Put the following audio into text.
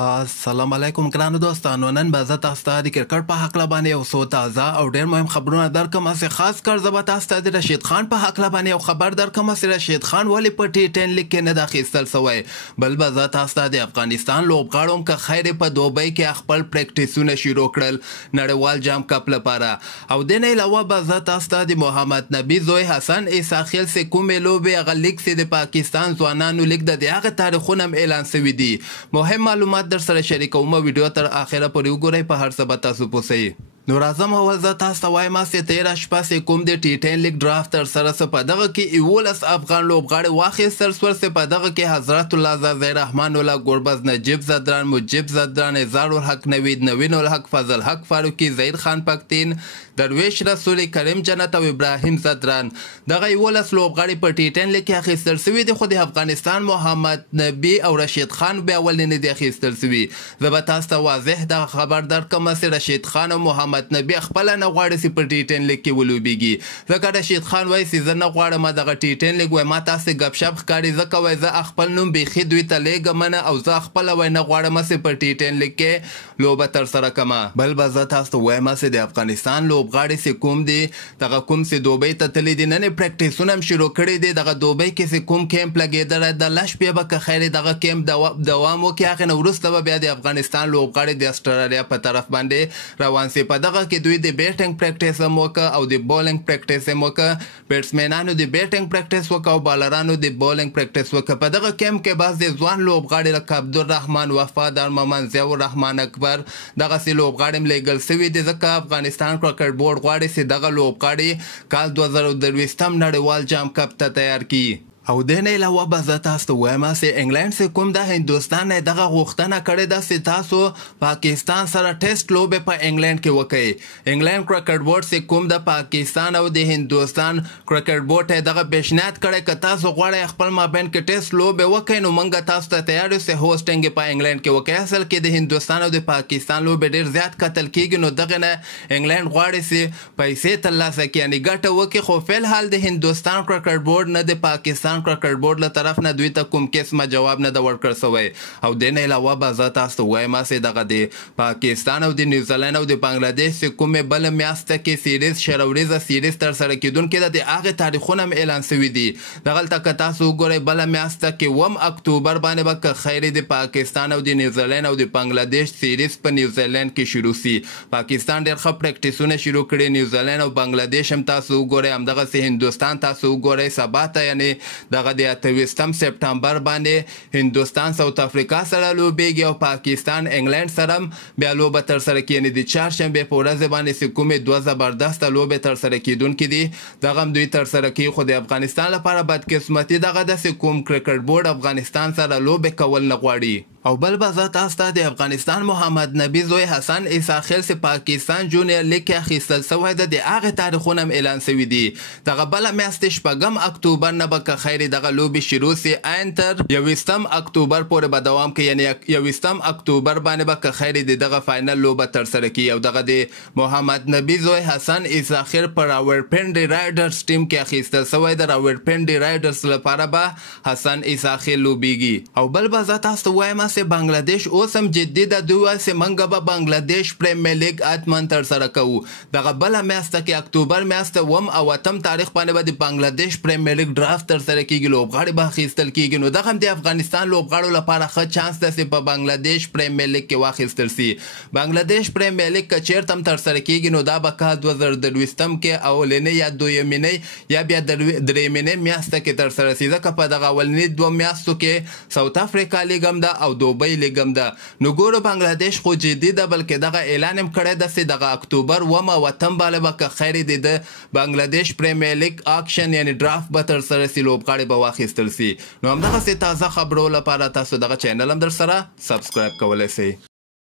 السلام علیکم ګرانو دوستانو. نن به زه تاسو ته د کرکټ په هکله باندې یو څو تازه او ډېر مهم خبرونه درکم. خاص کر زه به تاسو ته د رشید خان په هکله باندې یو خبر درکم چې رشید خان ولې په ټي10 لیګ کې نه ده اخیستل سوی. بل به زه تاسو ته د افغانستان لوبغاړو هم که خیر په دوبۍ کې خپل پریکټیسونه شروع کړل نړیوال جام کپ لپاره. او د نه علاوه به زه تاسو ته د محمد نبي زوی حسن اساخیل سه کومې لوبې هغه لیګ چې د پاکستان ځوانانو لیګ د هغه تاریخونه هم اعلان شوي دي. مهم معلومات در سره شریکوم. ویډیو تر اخره پورې وګورئ، په هر څه به تاسو پوهیږئ. نو راځم اول زه تاسو ته وایم چې 13 شپه چې کوم د ټي10 لیګ ډرافت تر سره څه په دغه کې 11 افغان لوبغاړي واخیستل شول چې په دغه کې حضرت الله زازی رحمان الله ګربز نجیب زدران مجیب زدران اظهار الحق نوید نوین الحق فضل حق فاروقی زید خان پختین درویش رسول کریم جنت او ابراهیم زدران دغه 11 لوبغاړي په ټي10 لیګ کې اخیستل شوي دي. خو د افغانستان محمد نبي او رشید خان بیا ولې نه دي اخیستل شوي. زه به تاسو ته واضح د خبر درکم چې رشید خان او محمد نبي خپل نه غواړي چې په ټي10 لیګ کې ولوبېږي. ځکه رشید خان وایي چې زه نه غواړم دغه ټي10 لیګ وای ما تاسې ګپ شپ ښکاري، ځکه وایي زه خپل نوم بیخي دوی ته لیږم نه او زه خپله وایي نه غواړم چې په ټي10 لیګ کې لوبه ترسره کړم. بل به زه تاسو ته وایم چې د افغانستان لوبغاړي چې کوم دي دغه کوم چې دوبۍ ته تللي دي نن یې پریکټیسونه هم شروع کړي دي. دغه دوبۍ کې چې کوم کیمپ لګېدلی د لس شپې به که خیر دغه کیمپ دوام وکړي. هغې نه وروسته به بیا د افغانستان لوبغاړي د اسټرالیا په طرف باندې روان سي. په دغه کې دوی د بیټینګ پریکټیس هم وکړه او د بولینګ پریکټیس هم وکړه. بیټسمینانو د بیټینګ پریکټیس وکړه او بالرانو د بولینګ پریکټیس وکړه. په دغه کیمپ کې بعض د ځوان لوبغاړي لکه عبدالرحمن وفادار محمد ضیاء الرحمن اکبر دغسې لوبغاړي هم لیږل شوي دي، ځکه افغانستان کرکټ بورډ غواړي چې دغه لوبغاړي کال 2023 نړیوال جام کپ ته تیار کړي. او د نه علاوه به زه تاسو ته وایم چې انګلند چې کوم د هندوستان نه دغه غوښتنه کړې ده چې تاسو پاکستان سره ټیسټ لوبې په انګلند کې وکړئ. انګلند کرکټ بورډ چې کوم د پاکستان او د هندوستان کرکټ بورډ دغه پیشنهاد کړی که تاسو غواړئ خپل مابین کې ټیسټ لوبې وکړئ نو موږ تاسو ته تیار یو چې هوسټینګ یې په انګلند کې وکړئ. اصل کې د هندوستان او د پاکستان لوبې ډېر زیات کتل کېږي نو دغه نه انګلند غواړي چې پیسې ترلاسه کړي یعنې ګټه وکړي. خو فلحال د هندوستان کرکټ بورډ نه د پاکستان کرکټ بورډ له طرف نه دوی ته کوم قسمه جواب نه ده ورکړل سوی. او د نه علاوه به زه تاسو ته وایم چې دغه د پاکستان او د نیوزیلینډ او د بنګلادیش چې کومې بله میاشته کې سیریز شروریزه سیریز ترسره کیدونکې ده د هغې تاریخونه هم اعلان شوي دي. دغلته که تاسو وګورئ بله میاشته کې 1 اکتوبر باندې به که خیر د پاکستان او د نیوزیلینډ او د بنګلادیش سیریز په نیوزیلینډ کې شروع سي. پاکستان ډېر ښه پریکټیسونه شروع کړي، نیوزیلینډ او بنګلادیش هم تاسو وګورئ، همدغسې هندوستان تاسو وګورئ سبا ته یعنې دغه د 28 سپټمبر باندې هندوستان ساوث افریقا سره لوبېږي او پاکستان انګلند سره هم بیا لوبه ترسره کوي. یعنې د چهارشنبې په ورځ باندې چې کومې دوه زبردسته لوبې ترسره کیدونکې دي دغه هم دوی ترسره کوي. خو د افغانستان لپاره بدقسمتي دغه ده چې کوم کرکټ بورډ افغانستان سره لوبې کول نه غواړي. او بل به زه تاسو ته د افغانستان محمد نبي زوی حسن اساخیل چې پاکستان جونیئر لیګ کې اخیستل سوی ده د هغې تاریخونه هم اعلان شوي دي. دغه بله میاشتې 6 اکتوبر نه به که خیر دغه لوبې شروع سي عین تر 21 اکتوبر پورې به دوام کوي. یعنې 21 اکتوبر باندې به که خیر د دغه فاینل لوبه ترسره کوي. او دغه د محمد نبي زوی حسن اساخیل په راولپنډي رایډرز ټیم کې اخیستل سوی ده. راولپنډي رایډرز لپاره به حسن اساخیل لوبېږي. او بل به زه تاسو ته وایم چې بنګلادیش اوس هم جدي ده، دوی وایي چې موږ به بنګلادیش پریمیر لیګ حتماً ترسره کوو. دغه بله میاشته کې اکتوبر میاشته 1 او 8 تاریخ باندې به د بنګلادیش پریمیر لیګ ډرافت ترسره کېږي، لوبغاړي به اخیستل کېږي. نو دغه هم د افغانستان لوبغاړو لپاره ښه چانس ده چې په بنګلادیش پریمیر لیګ کې واخیستل سي. بنګلادیش پریمیر لیګ که چېرته هم ترسره کېږي نو دا به کال 2023 کې اولنۍ یا دویمنۍ یا بیا درېیمنۍ میاشته کې ترسره سي، ځکه په دغه اولنۍ 2 میاشتو کې ساوث افریقا لیګ هم ده او دوبۍ لیګ هم ده. نو ګورو بنګلادیش خو جدي ده، بلکې دغه اعلان هم کړی ده چې دغه اکتوبر 1 او 8 باندې به که خیر د بنګلادیش پریمیر لیګ اکشن یعنې ډرافت به ترسره سي، لوبغاړي به واخیستل سي. نو همدغسې تازه خبرو لپاره تاسو دغه چینل هم در سره سبسکرایب کولی سئ.